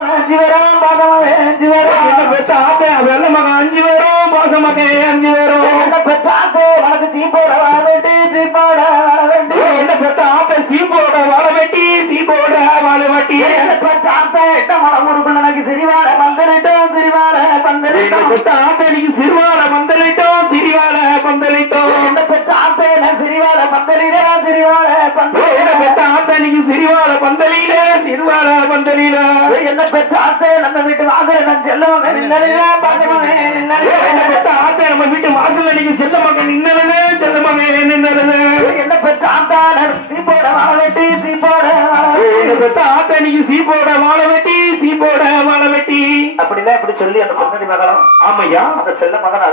அஞ்சு பேரும் பாசமகே அஞ்சு பேரும் என்ன பெற்றாத்தே வெள்ள மகன் அஞ்சு பேரும் பாசமகே அஞ்சு பேரும் என்ன பெற்றாத்தே உனக்கு சீப்போட வாழ வெட்டி சீப்போட வாழ வெட்டி என்ன பெற்றாத்தே சீப்போட வாழ வெட்டி சீப்போட வாழ வெட்டி என்ன பெற்றாத்தே இட்ட மலை ஊருக்குள்ள எனக்கு சிறிவாழ பந்தலிட்டோம் சிறிவாழ பந்தலிட்டோம் பெற்றாத்தே நீங்க சிறுவாழ பந்தலிட்டோம் சிறிவாழ பந்தலிட்டோம் என்ன பெற்றாத்தே நான் சிறிவாழ பந்தலில சிறிவாழ பந்தலில என்ன பெற்றாத்தே நீங்க சிறிவாழ பந்தலில சிறுவாழ பந்தலில என்ன பெற்ற ஆத்தே நம்ம வீட்டு வாசல் நான் செல்லமாக நின்னலே பாசமாக நின்னலே என்ன பெற்ற ஆத்தே நம்ம வீட்டு வாசல்ல நீங்க செல்லமாக நின்னலே செல்லமாக நின்னலே என்ன பெற்ற ஆத்தா நான் சீப்போட வாழ வெட்டி சீப்போட என்ன பெற்ற ஆத்தே நீங்க சீப்போட வாழ வெட்டி சீப்போட வாழ வெட்டி அப்படிதான் இப்படி சொல்லி அந்த பொன்னடி மகனும் ஆமையா அந்த செல்ல மகன்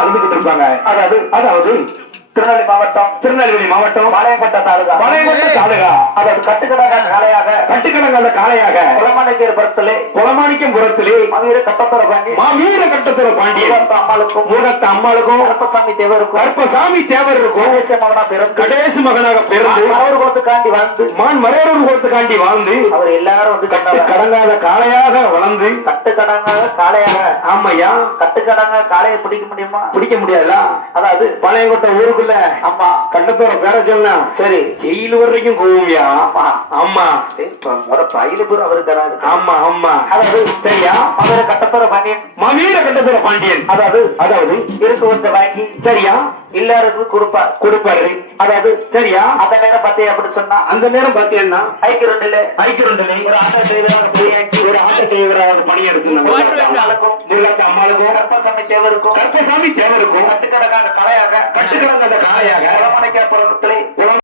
அழுதுகிட்டு இருப்பாங்க அதாவது திருநெல்வேலி மாவட்டம் பாளையங்கோட்டை தாலுகா அதாவது கட்டுக்கடங்கால காளையாக குளமாணிக்கம்புரத்திலே மாவீர கட்டத்துற பாண்டி மூகத்த அம்மாளுக்கும் கருப்பசாமி தேவருக்கும் கடைசி மகனாக பிறந்து மறையூர் குளத்துக்காண்டி வாழ்ந்து அவர் எல்லாரும் வந்து கட்டுக்கடங்காத காளையாக வளர்ந்து கட்டுக்கடங்காத காளையாக ஆமையா கட்டுக்கடங்காத காளையை பிடிக்க முடியாதா அதாவது பாளையங்கோட்டை ஊருக்கு அம்மா கண்டத்தோட பேர சொன்னா சரி ஜெயிலு வரைக்கும் கோவியா ஆமா பயிலு பேர் அவரு தராது ஆமா ஆமா அதாவது சரியா மதுர கட்டத்தோர பாண்டியன் அதாவது இருக்கு ஒருத்த வாங்கி சரியா எல்லாருக்கும் கொடுப்பாரு அதாவது சரியா அந்த நேரம் பார்த்தே அப்படி சொன்னா அந்த நேரம் பார்த்தீங்கன்னா ஐக்கிரண்டிலே ஒரு ஆட்ட செய்வராக பணி எடுக்கணும் அம்மாளுக்கும் கருப்பசாமி தேவருக்கும் கட்டுக்கடங்கான காளையாக குளமணிக்கா புறத்திலே